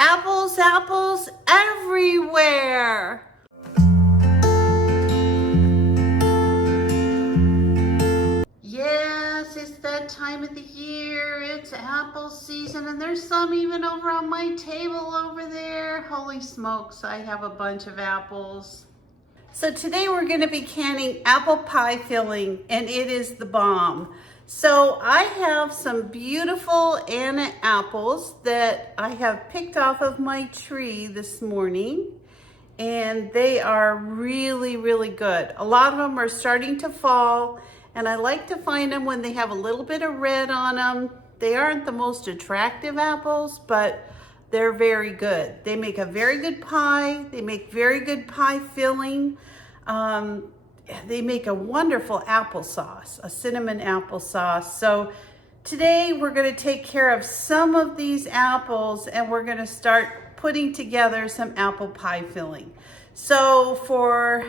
Apples, apples everywhere. Yes, it's that time of the year. It's apple season, and there's some even over on my table over there. Holy smokes, I have a bunch of apples. So today we're going to be canning apple pie filling, and it is the bomb. So I have some beautiful Anna apples that I have picked off of my tree this morning, and they are really, really good. A lot of them are starting to fall, and I like to find them when they have a little bit of red on them. They aren't the most attractive apples, but they're very good. They make a very good pie. They make very good pie filling. They make a wonderful applesauce, a cinnamon applesauce. So today we're going to take care of some of these apples, and we're going to start putting together some apple pie filling. So for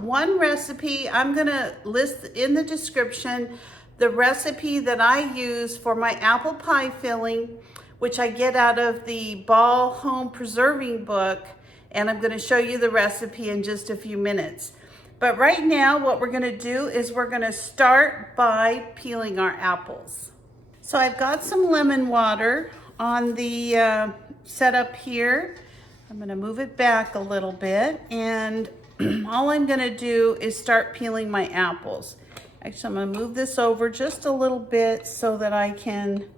one recipe, I'm going to list in the description the recipe that I use for my apple pie filling, which I get out of the Ball Home Preserving book, and I'm going to show you the recipe in just a few minutes. But right now, what we're going to do is we're going to start by peeling our apples. So I've got some lemon water on the setup here. I'm going to move it back a little bit, and all I'm going to do is start peeling my apples. Actually, I'm going to move this over just a little bit so that I can.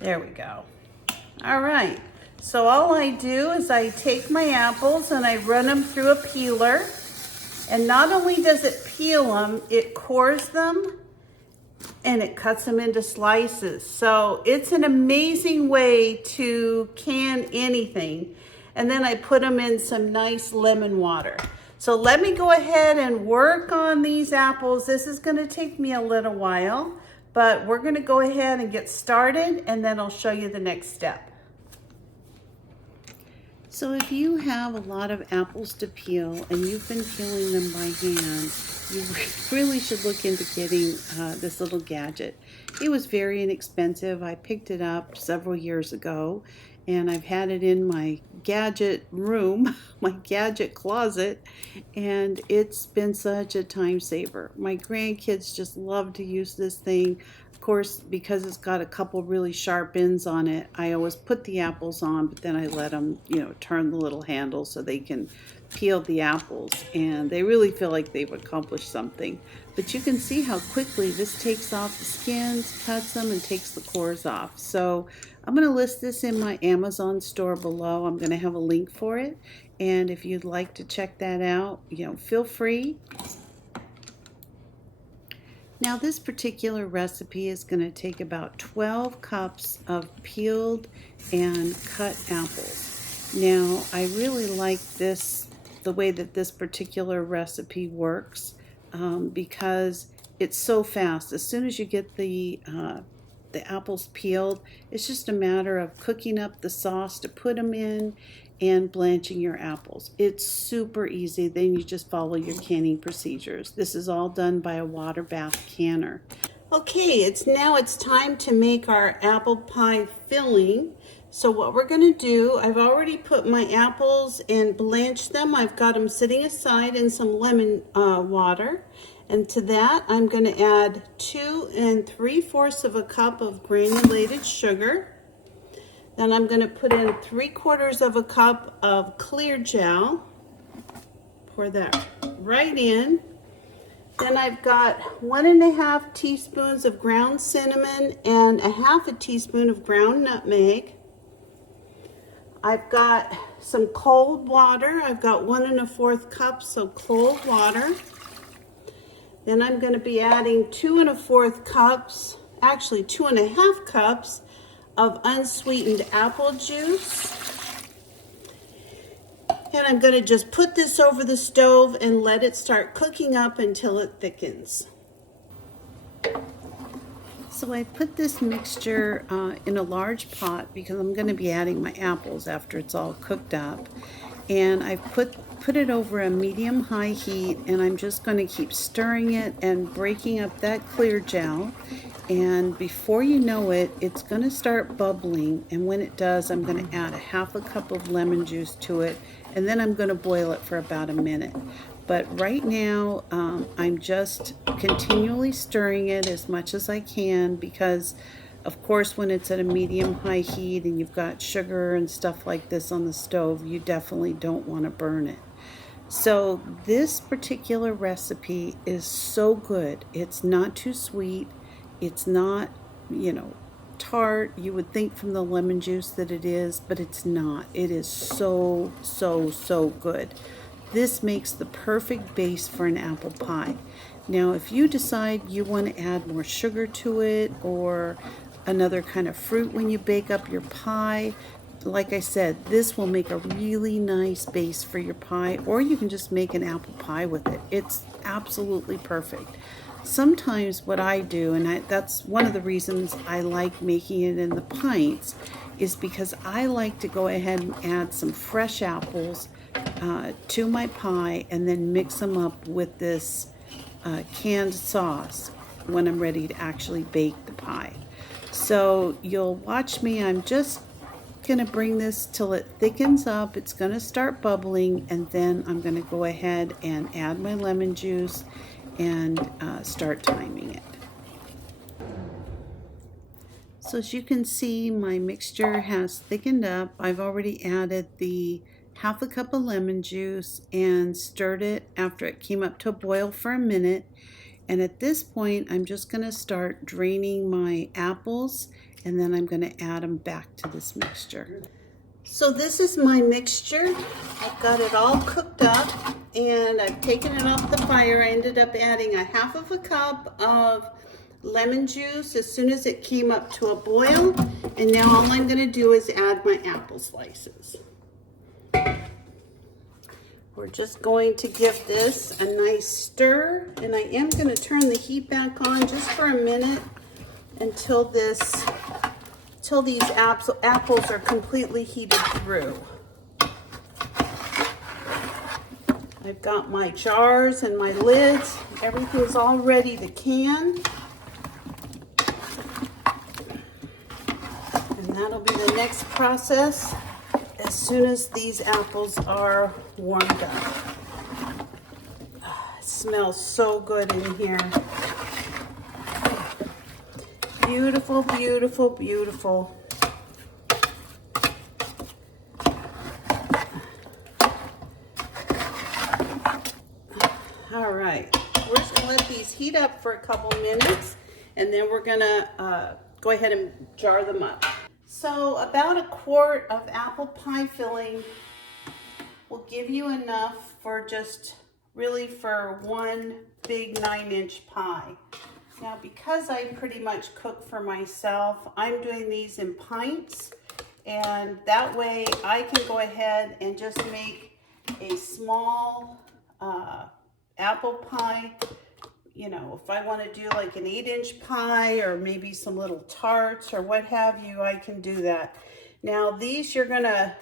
There we go. All right. So all I do is I take my apples and I run them through a peeler. And not only does it peel them, it cores them and it cuts them into slices. So it's an amazing way to can anything. And then I put them in some nice lemon water. So let me go ahead and work on these apples. This is going to take me a little while, but we're going to go ahead and get started, and then I'll show you the next step. So if you have a lot of apples to peel and you've been peeling them by hand, you really should look into getting this little gadget. It was very inexpensive. I picked it up several years ago, and I've had it in my gadget room, my gadget closet, and it's been such a time saver. My grandkids just love to use this thing. Of course, because it's got a couple really sharp ends on it, I always put the apples on, but then I let them, turn the little handle so they can peel the apples, and they really feel like they've accomplished something. But you can see how quickly this takes off the skins, cuts them, and takes the cores off. So I'm going to list this in my Amazon store below. I'm going to have a link for it, and if you'd like to check that out, feel free. Now this particular recipe is going to take about 12 cups of peeled and cut apples. Now I really like the way that this particular recipe works because it's so fast. As soon as you get the apples peeled, it's just a matter of cooking up the sauce to put them in and blanching your apples. It's super easy. Then you just follow your canning procedures. This is all done by a water bath canner. Okay, it's time to make our apple pie filling. So what we're going to do, I've already put my apples and blanched them. I've got them sitting aside in some lemon water. And to that, I'm going to add 2 3/4 of a cup of granulated sugar. Then I'm going to put in 3/4 of a cup of clear gel. Pour that right in. Then I've got 1 1/2 teaspoons of ground cinnamon and 1/2 teaspoon of ground nutmeg. I've got some cold water. I've got 1 1/4 cups of cold water. Then I'm going to be adding 2 1/4 cups, actually 2 1/2 cups of unsweetened apple juice. And I'm going to just put this over the stove and let it start cooking up until it thickens. So I put this mixture in a large pot because I'm going to be adding my apples after it's all cooked up. and I've put it over a medium-high heat, and I'm just going to keep stirring it and breaking up that clear gel. And before you know it, it's going to start bubbling, and when it does, I'm going to add a half a cup of lemon juice to it, and then I'm going to boil it for about a minute. But right now, I'm just continually stirring it as much as I can, because of course when it's at a medium-high heat and you've got sugar and stuff like this on the stove, you definitely don't want to burn it. So this particular recipe is so good. It's not too sweet. It's not, tart. You would think from the lemon juice that it is, but it's not. It is so, so, so good. This makes the perfect base for an apple pie. Now, if you decide you want to add more sugar to it or another kind of fruit when you bake up your pie, like I said, this will make a really nice base for your pie, or you can just make an apple pie with it. It's absolutely perfect. Sometimes what I do, and that's one of the reasons I like making it in the pints, is because I like to go ahead and add some fresh apples to my pie and then mix them up with this canned sauce when I'm ready to actually bake the pie. So you'll watch me. I'm just going to bring this till it thickens up. It's going to start bubbling, and then I'm going to go ahead and add my lemon juice and start timing it. So as you can see, my mixture has thickened up. I've already added the half a cup of lemon juice and stirred it after it came up to a boil for a minute. And at this point, I'm just going to start draining my apples, and then I'm going to add them back to this mixture. So this is my mixture. I've got it all cooked up, and I've taken it off the fire. I ended up adding a half of a cup of lemon juice as soon as it came up to a boil. And now all I'm going to do is add my apple slices. We're just going to give this a nice stir, and I am going to turn the heat back on just for a minute until these apples are completely heated through. I've got my jars and my lids. Everything's all ready to can. And that'll be the next process as soon as these apples are warmed up. It smells so good in here. Beautiful, beautiful, beautiful. All right, we're just gonna let these heat up for a couple minutes, and then we're gonna go ahead and jar them up. So about a quart of apple pie filling will give you enough for just really for one big 9-inch pie. Now, because I pretty much cook for myself, I'm doing these in pints, and that way I can go ahead and just make a small apple pie. If I want to do like an 8-inch pie or maybe some little tarts or what have you, I can do that. Now these, you're gonna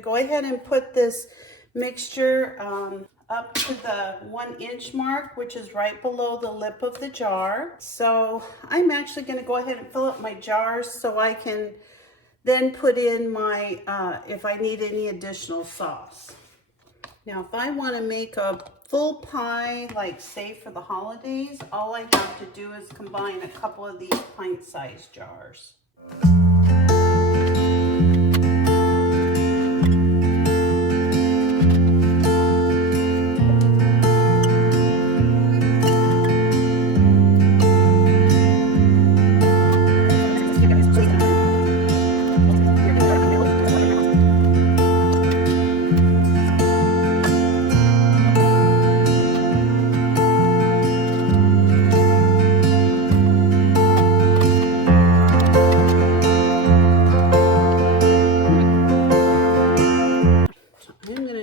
go ahead and put this mixture up to the 1-inch mark, which is right below the lip of the jar. So I'm actually going to go ahead and fill up my jars so I can then put in my, if I need any additional sauce. Now, if I want to make a full pie, like say for the holidays, all I have to do is combine a couple of these pint-sized jars.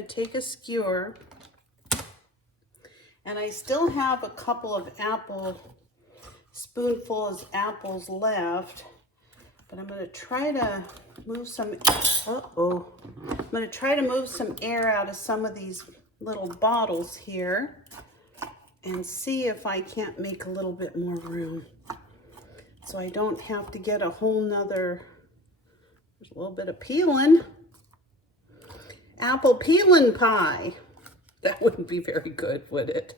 Take a skewer, and I still have a couple of spoonfuls of apples left, But I'm gonna try to move some, I'm gonna try to move some air out of some of these little bottles here and see if I can't make a little bit more room. So I don't have to get a whole nother, there's a little bit of peeling. Apple peeling pie. That wouldn't be very good, would it?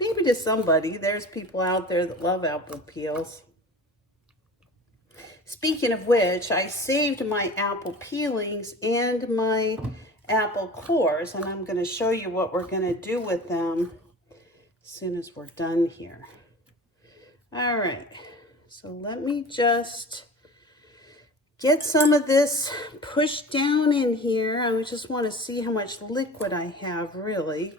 Maybe to somebody. There's people out there that love apple peels. Speaking of which, I saved my apple peelings and my apple cores, and I'm going to show you what we're going to do with them as soon as we're done here. All right, so let me just get some of this pushed down in here. I just want to see how much liquid I have, really.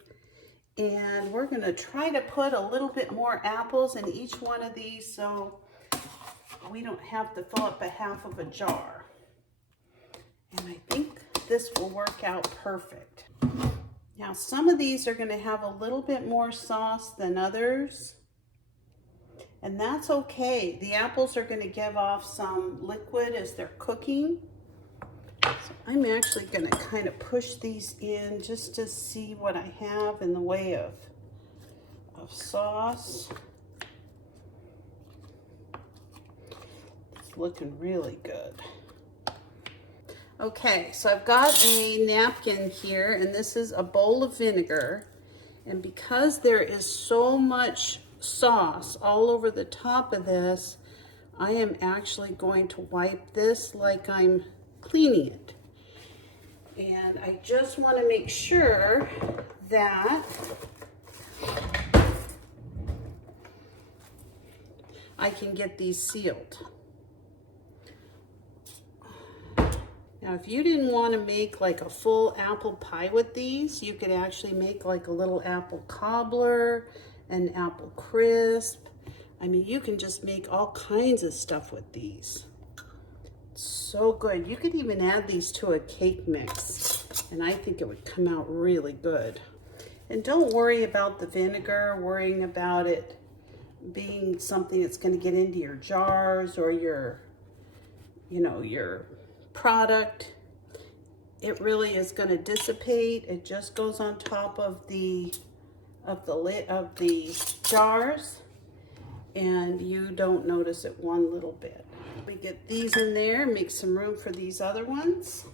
And we're going to try to put a little bit more apples in each one of these so we don't have to fill up a half of a jar. And I think this will work out perfect. Now, some of these are going to have a little bit more sauce than others. And that's okay. The apples are going to give off some liquid as they're cooking. So I'm actually going to kind of push these in just to see what I have in the way of sauce. It's looking really good. Okay, so I've got a napkin here, and this is a bowl of vinegar. And because there is so much sauce all over the top of this, I am actually going to wipe this like I'm cleaning it. And I just want to make sure that I can get these sealed. Now, if you didn't want to make like a full apple pie with these, you could actually make like a little apple cobbler, an apple crisp. I mean, you can just make all kinds of stuff with these. So good. You could even add these to a cake mix, and I think it would come out really good. And don't worry about the vinegar, worrying about it being something that's going to get into your jars or your, your product. It really is going to dissipate. It just goes on top of the lid of the jars, and you don't notice it one little bit. We get these in there, make some room for these other ones.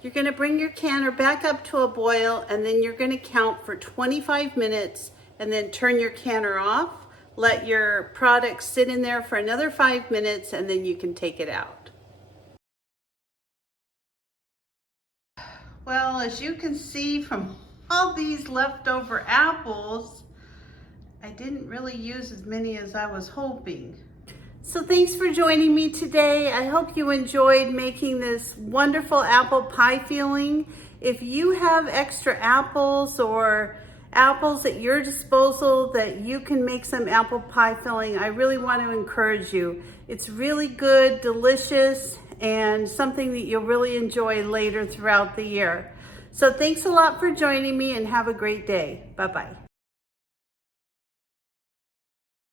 You're going to bring your canner back up to a boil, and then you're going to count for 25 minutes and then turn your canner off. Let your product sit in there for another 5 minutes, and then you can take it out. Well, as you can see from all these leftover apples, I didn't really use as many as I was hoping. So thanks for joining me today. I hope you enjoyed making this wonderful apple pie filling. If you have extra apples or apples at your disposal that you can make some apple pie filling, I really want to encourage you. It's really good, delicious, and something that you'll really enjoy later throughout the year. So thanks a lot for joining me, and have a great day. Bye-bye.